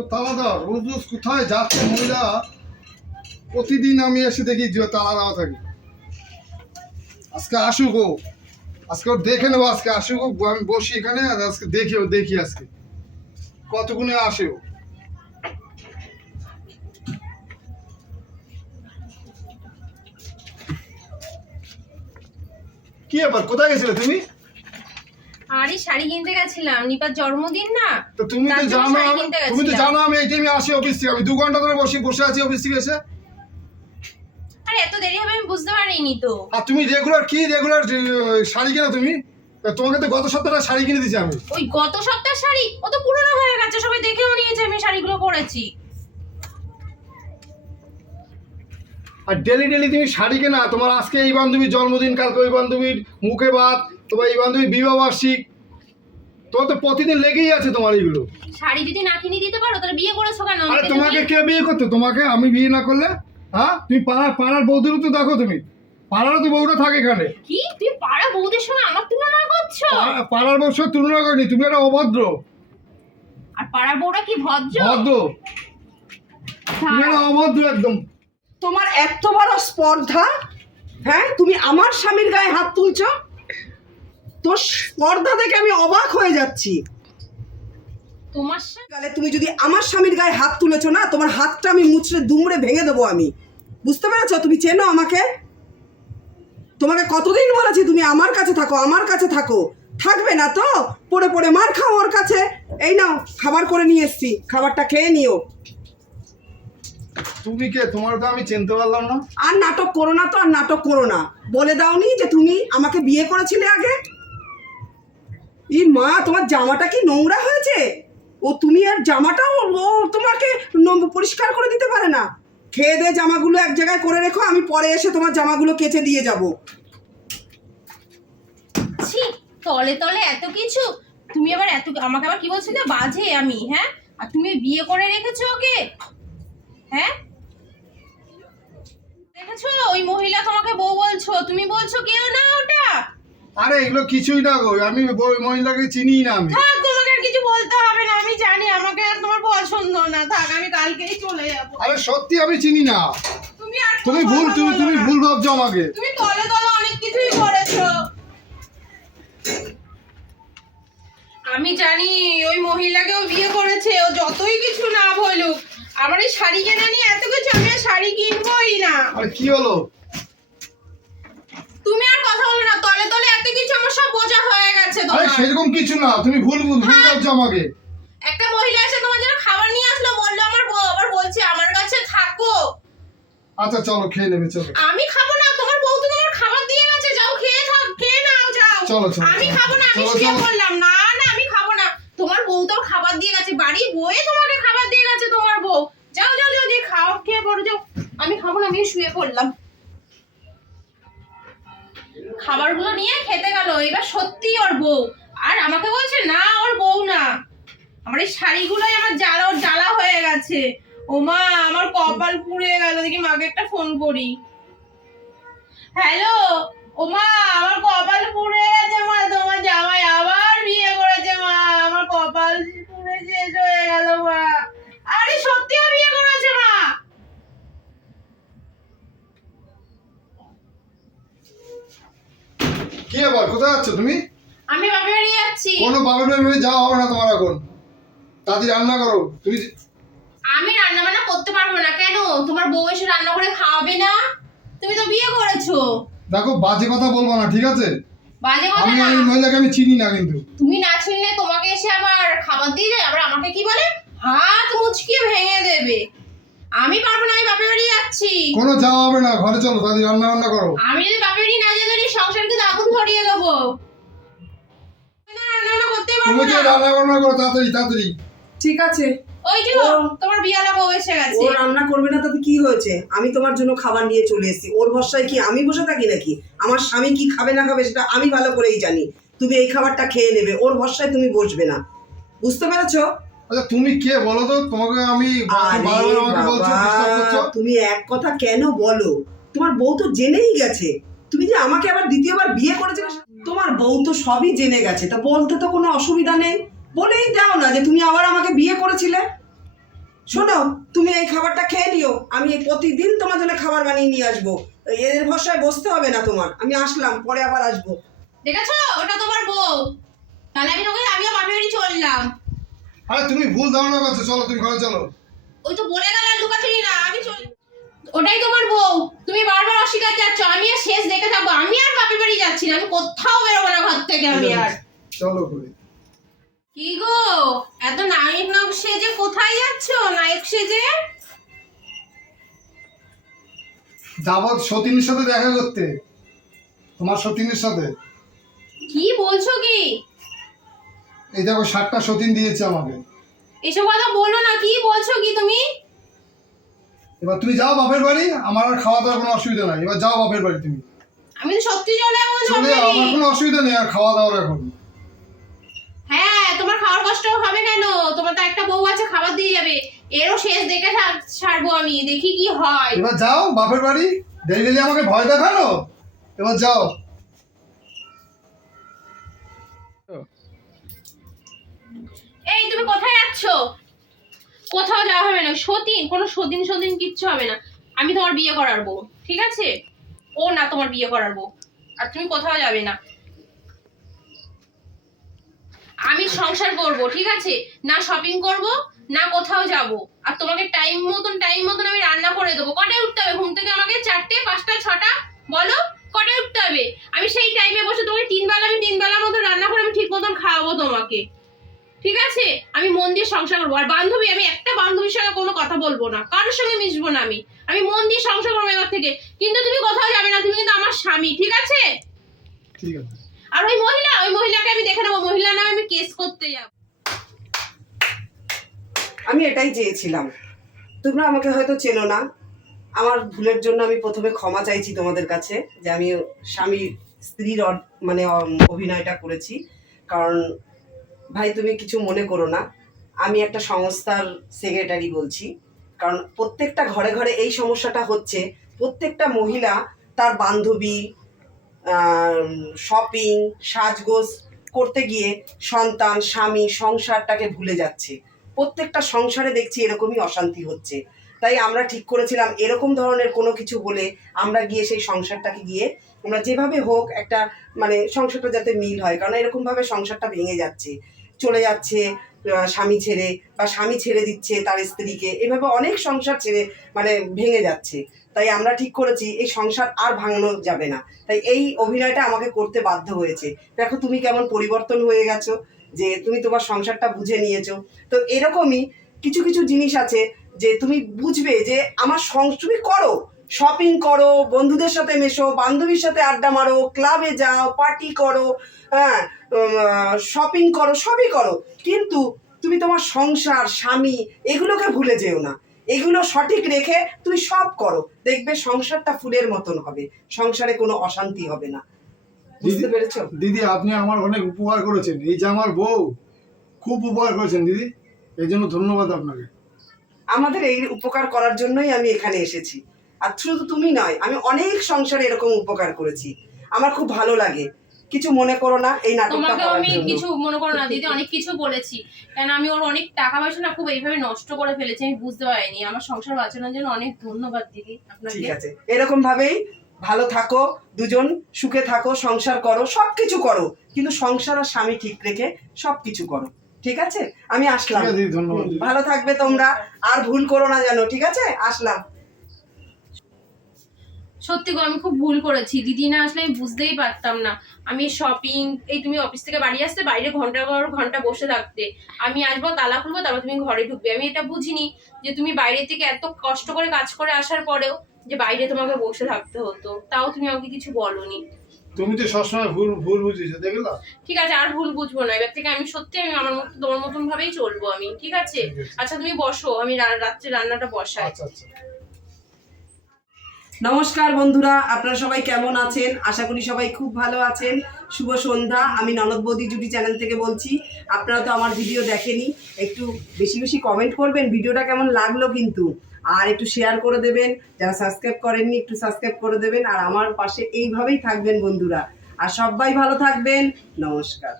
তালা দাও রোজ রোজ কোথায় যাচ্ছে মহিলা? প্রতিদিন আমি এসে দেখি যে তালা দেওয়া থাকে। আজকে আসুক ও। আজকে দেখে নেব, আজকে আসুক ও। আমি বসি এখানে আর আজকে দেখি ও, দেখি আজকে। কতগুণে আসে ও। কি ব্যাপার? কোথায় গেছিলে তুমি? আরে শাড়ি কিনতে গেছিলাম। নিপার জন্মদিন না? তো তুমি তো জানো আমি- তুমি তো জানো আমি এই টাইমে আসি অফিস থেকে। আমি দু ঘণ্টা ধরে বসে বসে আছি অফিস থেকে এসে। আরে এত দেরি হবে আমি বুঝতে পারিনি তো। আর তুমি রেগুলার কি রেগুলার শাড়ি কেনো তুমি? তা তোমাকে তো গত সপ্তাহে শাড়ি কিনে দিয়েছি আমি। ওই গত সপ্তাহের শাড়ি? ও তো পুরনো হয়ে গেছে সবাই দেখেও নিয়েছে আমি শাড়িগুলো পরেছি। আর ডেলি ডেলি তুমি শাড়ি কেনা তোমার আজকে এই বান্ধবীর জন্মদিন কালকে ওই বান্ধবীর মুখে ভাত তোমার এই বান্ধবীর বিবাহ বার্ষিক। তোমার তো প্রতিদিন লেগেই আছে তোমার এইগুলো শাড়ি যদি না কিনে দিতে পারো তাহলে বিয়ে করেছ কেন? আরে তোমাকে তুমি? কে বিয়ে করতো? তোমাকে আমি বিয়ে না করলে হ্যাঁ? তুমি পাড়া পাড়ার বৌদিরও তো দেখো তুমি। পাড়ারও তো বউটা থাকে এখানে। কি? তুই পাড়া বউদের সঙ্গে আমার তুলনা করছ? পাড়ার বউর সাথে তুলনা করিনি তুমি একটা অভদ্র। আর পাড়ার বউরা কি ভদ্র? ভদ্র। তুমি একটা অভদ্র একদম। তোমার এত বড় স্পর্ধা? হ্যাঁ তুমি আমার স্বামীর গায়ে হাত তুলছো? তোর স্পর্ধা দেখে আমি অবাক হয়ে যাচ্ছি। তোমার গালে তুমি যদি আমার স্বামীর গায়ে হাত তুলেছো না তোমার হাতটা আমি মুচড়ে দুমড়ে ভেঙে দেবো আমি। বুঝতে পেরেছ? তুমি চেনো আমাকে? তোমাকে কতদিন বলেছি তুমি আমার কাছে থাকো আমার কাছে থাকো। থাকবে না তো? পড়ে পড়ে মার খাও ওর কাছে। এই নাও খাবার করে নিয়ে এসছি। খাবারটা খেয়ে নিও। তুমি কে? তোমার তো আমি চিনতে পারলাম না। আর নাটক করো না তো আর নাটক করো না। বলে দাওনি যে তুমি আমাকে বিয়ে করেছিলে আগে। ই মা তোমার জামাটা কি নোংরা হয়েছে? ও তুমি আর জামাটাও ও তোমাকে পরিষ্কার করে দিতে পারে না। খেয়ে দে জামাগুলো এক জায়গায় করে রেখো আমি পরে এসে তোমার জামাগুলো কেচে দিয়ে যাব। ছি তলে তলে এত কিছু? তুমি আবার এত আমাকে আবার কি বলছিলে? বাজে আমি হ্যাঁ? আর তুমি বিয়ে করে রেখেছো ওকে? হ্যাঁ? দেখেছ? ওই মহিলা তোমাকে বউ বলছো। তুমি বলছো কেউ না ওটা? আরে এগুলো কিছুই না গো। আমি বই মহিলাকে চিনি না আমি। থাক তোমাকে আর কিছু বলতে হবে না। আমি জানি আমাকে আর তোমার পছন্দ না। থাক আমি কালকেই চলে যাব। আরে সত্যি আমি চিনি না। তুমি আর তুমি ভুল তুমি তুমি ভুল ভাবছ আমাকে। তুমি তলে তলে অনেক কিছুই করেছ। আমি জানি ওই মহিলাকেও বিয়ে করেছে। ও যতই কিছু না বলুক আমার এই শাড়ি কেনা নিয়ে এত কিছু আমি শাড়ি কিনবোই না। আরে কি হলো? তুমি আর কথা বলো না তলে তলে এত কিছু আমার সব বোঝা হয়ে গেছে আরে তোমার সেরকম কিছু না তুমি ভুল ভুল ভুল ভাবছ আমাকে। একটা মহিলা এসে তোমার জন্য খাবার নিয়ে আসলো বলল আমার বউ আবার বলছে আমার কাছে থাকো। আচ্ছা চলো খেয়ে নেবে চলো। আমি খাব না তোমার বউ তো তোমার খাবার দিয়ে গেছে যাও খেয়ে থাক খেয়ে নাও যাও। চলো, চলো, আমি চলো। খাব না আমি চলো। বললাম না তোমার বউ তো খাবার দিয়ে গেছে, বাড়ি বয়ে তোমাকে খাবার দিয়ে গেছে তোমার বউ। যাও যাও যাও দিয়ে খাও, খেয়ে পড়ো, যাও। আমি খাব না, আমি শুয়ে পড়লাম। খাবারগুলো নিয়ে খেতে গেল, এবার সত্যি ওর বউ। আর আমাকে বলছে, না, ওর বউ না। আমার এই শাড়িগুলোই আমার জ্বালা, ওর জ্বালা হয়ে গেছে। ও মা, আমার কপাল পুড়ে গেল, দেখি মাকে একটা ফোন করি। হ্যালো, ও মা, আমার কপাল পুড়ে গেছে মা, তোমার জামাই আবার বিয়ে আমার কপাল শেষ হয়ে গেল মা আরে সত্যি বিয়ে করেছে মা কি আবার কোথায় যাচ্ছ তুমি? আমি বাপের বাড়ি যাচ্ছি। কোনো বাবার বাড়ি যাওয়া হবে না তোমার এখন। তাড়াতাড়ি রান্না করো। তুমি আমি রান্না বান্না করতে পারব না কেন? তোমার বউ এসে রান্না করে খাওয়াবে না? তুমি তো বিয়ে করেছ। দেখো বাজে কথা বলব না ঠিক আছে? বাজে কথা আমি মহিলাকে আমি চিনি না কিন্তু। তুমি না চিনলে তোমাকে এসে আবার খাবার দিয়ে যায়? আবার আমাকে কি বলে? হাত মুচকিয়ে ভেঙে দেবে। আমি পারব না আমি বাপের বাড়ি যাচ্ছি। কোনো যাওয়া হবে না ঘরে চলো তাড়াতাড়ি রান্না বান্না করো। আমি যদি বাপের বাড়ি না যেতে পারি সংসার কিন্তু আগুন ধরিয়ে দেবো। রান্না বান্না পারব তুমি যে রান্না বান্না করো তাড়াতাড়ি তাড়াতাড়ি। ঠিক আছে। ওই যে ও- তোমার বিয়ালা বউ এসে ও গেছে রান্না করবে না তাতে কি হয়েছে? আমি তোমার জন্য খাবার নিয়ে চলে এসেছি। ওর ভরসায় কি আমি বসে থাকি নাকি? আমার স্বামী কি খাবে না খাবে সেটা আমি ভালো করেই জানি। তুমি এই খাবারটা খেয়ে নেবে ওর ভরসায় তুমি বসবে না। বুঝতে পেরেছ? আচ্ছা তুমি কে বলো তো? তোমাকে আমি করছ? তুমি এক কথা কেন বলো? তোমার বউ তো জেনেই গেছে। তুমি যে আমাকে আবার দ্বিতীয়বার বিয়ে করেছিলে তোমার বউ তো সবই জেনে গেছে। তা বলতে তো কোনো অসুবিধা নেই। বলেই দাও না যে তুমি আবার আমাকে বিয়ে করেছিলে। শোনো তুমি এই খাবারটা খেয়ে নিও। আমি প্রতিদিন তোমার জন্য খাবার বানিয়ে নিয়ে আসব। এদের ভরসায় বসতে হবে না তোমার। আমি আসলাম পরে আবার আসব। দেখেছ? ওটা তোমার বউ। তাহলে আমি আমিও বাপের বাড়ি চললাম। আরে তুমি ভুল ধারণা করছ চলো তুমি ঘরে চলো। ওই তো বলে গেল আর লুকাচুরি না আমি চল ওটাই তোমার বউ। তুমি বারবার অস্বীকার যাচ্ছ। আমি আর শেষ দেখে থাকব। আমি আর বাপের বাড়ি যাচ্ছি না। আমি কোথাও বেরোবো না ঘর থেকে আমি আর। চলো করে কি গো? এত নায়ক নায়ক সেজে কোথায় যাচ্ছ? নায়ক সেজে? যাব সতীনের সাথে দেখা করতে। তোমার সতীনের সাথে। কি বলছো কি? এই দেখো ষাটটা সতীন দিয়েছে আমাকে। এসব কথা বলো না কি বলছো কি তুমি? এবার তুমি যাও বাপের বাড়ি আমার আর খাওয়া দাওয়ার কোনো অসুবিধা নাই। এবার যাও বাপের বাড়ি তুমি। আমি তো সত্যি চলে যাব চলে যাও আমার কোনো অসুবিধা নেই আর খাওয়া দাওয়ার এখন। তোমার খাওয়ার কষ্ট হবে কেন? তোমার তো একটা বউ আছে খাবার দিয়ে যাবে। এরও শেষ দেখে ছাড়বো আমি দেখি কি হয়। এবার যাও বাপের বাড়ি। ডেলি ডেলি আমাকে ভয় দেখানো। এবার যাও। এই তুমি কোথায় যাচ্ছ? কোথাও যাওয়া হবে না। সতীন কোনো সতীন সতীন কিচ্ছু হবে না। আমি তোমার বিয়ে করার বউ ঠিক আছে? ও না তোমার বিয়ে করার বউ। আর তুমি কোথাও যাবে না। আমি সংসার করব, ঠিক আছে? না শপিং করব, না কোথাও যাব। আর তোমাকে টাইম মতন টাইম মতন আমি রান্না করে দেবো। কটায় উঠতে হবে? ঘুম থেকে আমাকে চারটে, পাঁচটা, ছটা? বলো, কটায় উঠতে হবে? আমি সেই টাইমে বসে তোমাকে তিন বেলা, আমি তিন বেলার মতো রান্না করে আমি ঠিক মতন খাওয়াবো তোমাকে। ঠিক আছে? আমি মন দিয়ে সংসার করব। আর বান্ধবী, আমি একটা বান্ধবীর সঙ্গে কোনো কথা বলব না। কারোর সঙ্গে মিশবো না আমি। আমি মন দিয়ে সংসার করব এবার থেকে। কিন্তু তুমি কোথাও যাবে না, তুমি কিন্তু আমার স্বামী, ঠিক আছে? ঠিক আছে। আর ওই মহিলা, ওই মহিলাকে আমি দেখে নেব। মহিলা নামে আমি কেস করতে যাব। আমি এটাই চেয়েছিলাম। তোমরা আমাকে হয়তো চেনো না। আমার ভুলের জন্য আমি প্রথমে ক্ষমা চাইছি তোমাদের কাছে যে আমি স্বামী, স্ত্রীর মানে অভিনয়টা করেছি। কারণ, ভাই, তুমি কিছু মনে করো না। আমি একটা সংস্থার সেক্রেটারি বলছি। কারণ প্রত্যেকটা ঘরে ঘরে এই সমস্যাটা হচ্ছে। প্রত্যেকটা মহিলা তার বান্ধবী শপিং সাজগোজ করতে গিয়ে সন্তান, স্বামী সংসারটাকে ভুলে যাচ্ছে। প্রত্যেকটা সংসারে দেখছি এরকমই অশান্তি হচ্ছে। তাই আমরা ঠিক করেছিলাম এরকম ধরনের কোনো কিছু বলে আমরা গিয়ে সেই সংসারটাকে গিয়ে আমরা যেভাবে হোক একটা মানে সংসারটা যাতে মিল হয়, কারণ এরকমভাবে সংসারটা ভেঙে যাচ্ছে, চলে যাচ্ছে। স্বামী ছেড়ে বা স্বামী ছেড়ে দিচ্ছে তার স্ত্রীকে, এভাবে অনেক সংসার ছেড়ে মানে ভেঙে যাচ্ছে। তাই আমরা ঠিক করেছি, এই সংসার আর ভাঙানো যাবে না। তাই এই অভিনয়টা আমাকে করতে বাধ্য হয়েছে। দেখো তুমি কেমন পরিবর্তন হয়ে গেছো, যে তুমি তোমার সংসারটা বুঝে নিয়েছো। তো এরকমই কিছু কিছু জিনিস আছে যে তুমি বুঝবে যে আমার সং তুমি করো। শপিং করো বন্ধুদের সাথে মেশো বান্ধবীর সাথে আড্ডা মারো ক্লাবে যাও পার্টি করো হ্যাঁ শপিং করো সবই করো। কিন্তু তুমি তোমার সংসার স্বামী এগুলোকে ভুলে যেও না। এগুলো সঠিক রেখে তুমি সব করো। দেখবে সংসারটা ফুলের মতন হবে। সংসারে কোনো অশান্তি হবে না। বুঝতে পেরেছ? দিদি আপনি আমার অনেক উপকার করেছেন। এই যে আমার বউ খুব উপকার করেছেন দিদি। এই জন্য ধন্যবাদ আপনাকে। আমাদের এই উপকার করার জন্যই আমি এখানে এসেছি। আর শুধু তুমি নয় আমি অনেক সংসারে এরকম উপকার করেছি। আমার খুব ভালো লাগে। কিছু মনে করো না এই নাটকটা করার আমি কিছু মনে করো না দিদি অনেক কিছু বলেছি। কেন আমি ওর অনেক টাকা পয়সা না খুব এইভাবে নষ্ট করে ফেলেছি আমি বুঝতে পারিনি। আমার সংসার বাঁচানোর জন্য অনেক ধন্যবাদ দিদি আপনাকে। ঠিক আছে। এরকম ভাবেই ভালো থাকো দুজন সুখে থাকো সংসার করো সবকিছু করো। কিন্তু সংসার আর স্বামী ঠিক রেখে সবকিছু করো। ঠিক আছে? আমি আসলাম। আছে দিদি ধন্যবাদ। হুম, দিদি। ভালো থাকবে তোমরা। আর ভুল করো না যেন ঠিক আছে? আসলাম। সত্যি গো আমি খুব ভুল করেছি। দিদি না আসলে আমি বুঝতেই পারতাম না। আমি শপিং এই তুমি অফিস থেকে বাড়ি আসতে বাইরে ঘণ্টা পর ঘণ্টা বসে থাকতে। আমি আসব তালা খুলবো তারপর তুমি ঘরে ঢুকবে। আমি এটা বুঝিনি যে তুমি বাইরে থেকে এত কষ্ট করে কাজ করে আসার পরেও যে বাইরে তোমাকে বসে থাকতে হতো। তাও তুমি আমাকে কিছু বলনি। তুমি তো সবসময় ভুল ভুল বুঝিয়েছো দেখলা? ঠিক আছে আর ভুল বুঝব না। এবার থেকে আমি সত্যি আমি আমার মতো তোমার মতন ভাবেই চলবো আমি। ঠিক আছে? আচ্ছা তুমি বসো। আমি রাত্রে রান্নাটা বসাই। আচ্ছা আচ্ছা। নমস্কার বন্ধুরা, আপনারা সবাই কেমন আছেন? আশা করি সবাই খুব ভালো আছেন। শুভ সন্ধ্যা, আমি ননদ বৌদি জুটি চ্যানেল থেকে বলছি, আপনারা তো আমার ভিডিও দেখেনি। একটু বেশি বেশি কমেন্ট করবেন, ভিডিওটা কেমন লাগল কিন্তু। আর একটু শেয়ার করে দেবেন, যারা সাবস্ক্রাইব করেননি, একটু সাবস্ক্রাইব করে দেবেন। আর আমার পাশে এইভাবেই থাকবেন বন্ধুরা। আর সবাই ভালো থাকবেন। নমস্কার।